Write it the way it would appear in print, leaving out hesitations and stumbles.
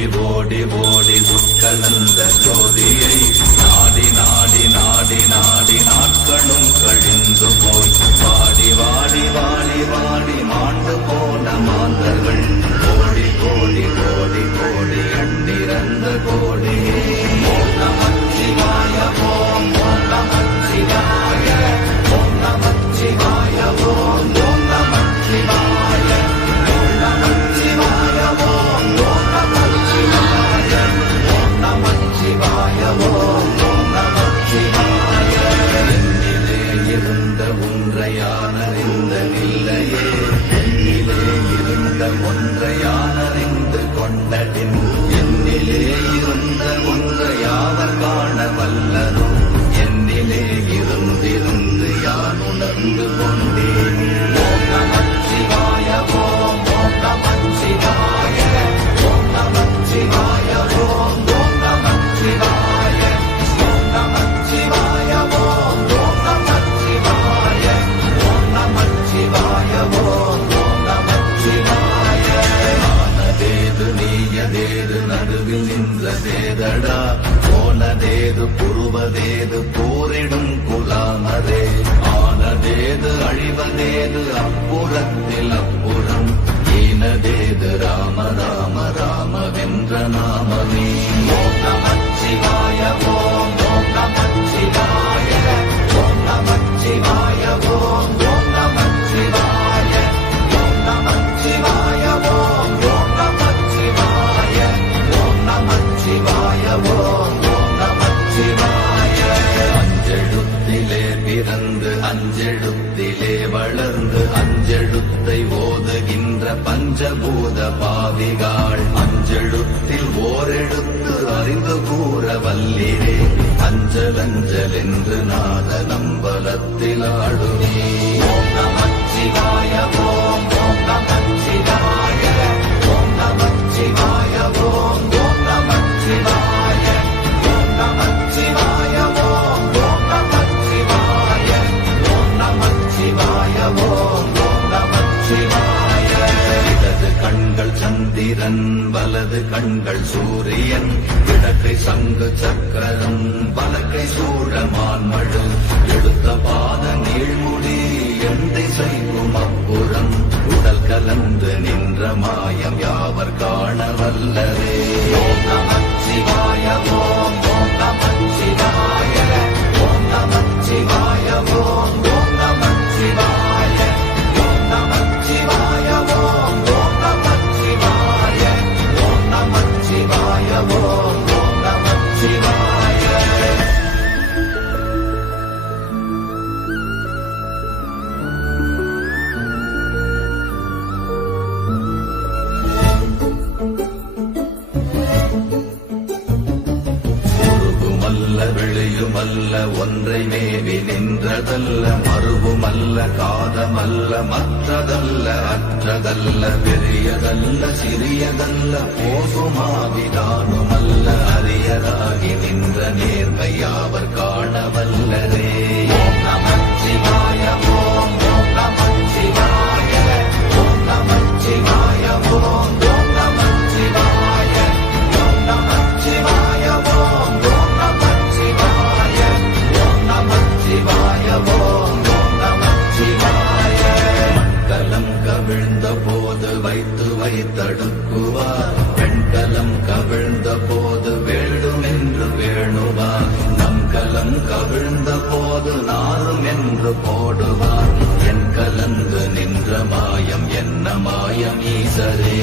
ஓடி ஓடி ஓடி உட்கலந்த ஜோதியை நாடி நாடி நாடி நாடி நாட்களும் கழிந்து போய் வாடி வாடி வாடி வாடி மாண்டு போன மாந்தர்கள் கோடி கோடி கோடி கோடி எண்ணிறந்த கோடி ஓம் நமச்சிவாய ஓம் ஓம் நமச்சிவாய ஓம் நமச்சிவாய ஓம் ஓம் நமச்சிவாய ஓம் நமச்சிவாய ஓம் ஓம் நமச்சிவாய ஓம் நமச்சிவாய ஓம் ஓம் நமச்சிவாய என்னிலே இருந்த ஒன்றையானறிந்த நிலையே என்னிலே இருந்த ஒன்றையானறிந்து கொண்டதின் என்னிலே இருந்த ஒன்றையாவர் காண வல்லரோ என்னிலே இருந்திருந்து யான் உணர்ந்து கொண்டேன் ஓம் நமச்சிவாய ஓம் ஓம் நமச்சிவாய ஓம் நமச்சிவாய ஓம் ஓம் நமச்சிவாய ஓம் நமச்சிவாய ஓம் ஓம் நமச்சிவாய ஓம் நமச்சிவாய ஓம் ஓம் நமச்சிவாய ஆனதேது நீயதேது நடுவில் நின்றதேதடா போனதேது புருவதேது போரிடும் குலாமதே ஆனதேது அழிவதேது அப்புறத்தில் அப்புறம் ஈனதேது ராம ராம ராமவென்ற நாமமே ஓம் நமச்சிவாய ஓம் ஓம் நமச்சிவாய ஓம் நமச்சிவாய ஓம் ஓம் நமச்சிவாய ஓம் நமச்சிவாய ஓம் ஓம் நமச்சிவாய ஓம் நமச்சிவாய ஓம் ஓம் நமச்சிவாய அஞ்செழுத்திலே பிறந்து அஞ்செழுத்திலே வளர்ந்து அஞ்செழுத்தை ஓதுகின்ற பஞ்சபூத பாவிகாள் அஞ்செழுத்தில் ஓரெழுத்து அறிந்து கூற வல்லிரே அஞ்சல் அஞ்சல் என்று நாத நம்பலத்தில் ஆடுமே ஓம் நமச்சிவாய ஓம் ஓம் நமச்சிவாய ஓம் நமச்சிவாய ஓம் ஓம் நமச்சிவாய ஓம் நமச்சிவாய ஓம் ஓம் நமச்சிவாய ஓம் நமச்சிவாய ஓம் ஓம் நமச்சிவாய இடது கண்கள் சந்திரன் வலது கண்கள் சூரியன் இடக்கை சங்கு சக்கரம் வலக்கை சூழமான் மழு எடுத்த பாத நீழ்முடி எந்தை செய்யும் அப்புறம் உடல் கலந்து நின்ற மாயம் யாவர் காண வல்லரே ஓம் நமச்சிவாய ஓம் ஓம் நமச்சிவாய ஓம் நமச்சிவாய ஓம் ஓம் நமச்சிவாய ஓம் நமச்சிவாய ஓம் ஓம் நமச்சிவாய ஓம் நமச்சிவாய ஓம் ஓம் நமச்சிவாய வெளியுமல்ல ஒன்றை மேவி நின்றதல்ல மறுவுமல்ல காதமல்ல மற்றதல்ல அற்றதல்ல பெரியதல்ல சிறியதல்ல போகுமாவிதானுமல்ல அரியதாகி நின்ற நேர்மையாவர் காண வல்லரே ஓம் நமச்சிவாய ஓம் ஓம் நமச்சிவாய ஓம் நமச்சிவாய ஓம் ஓம் நமச்சிவாய ஓம் நமச்சிவாய ஓம் ஓம் நமச்சிவாய ஓம் நமச்சிவாய ஓம் ஓம் நமச்சிவாய மண்கலம் கவிழ்ந்த போது வைத்து வைத்தடுக்குவார் பெண்கலம் கவிழ்ந்த போது வேண்டுமென்று வேணுவார் நம் கலம் கவிழ்ந்த போது நாரும் என்று போடுவார் என் கலந்து நின்ற மாயம் என்ன மாயம் ஈசரே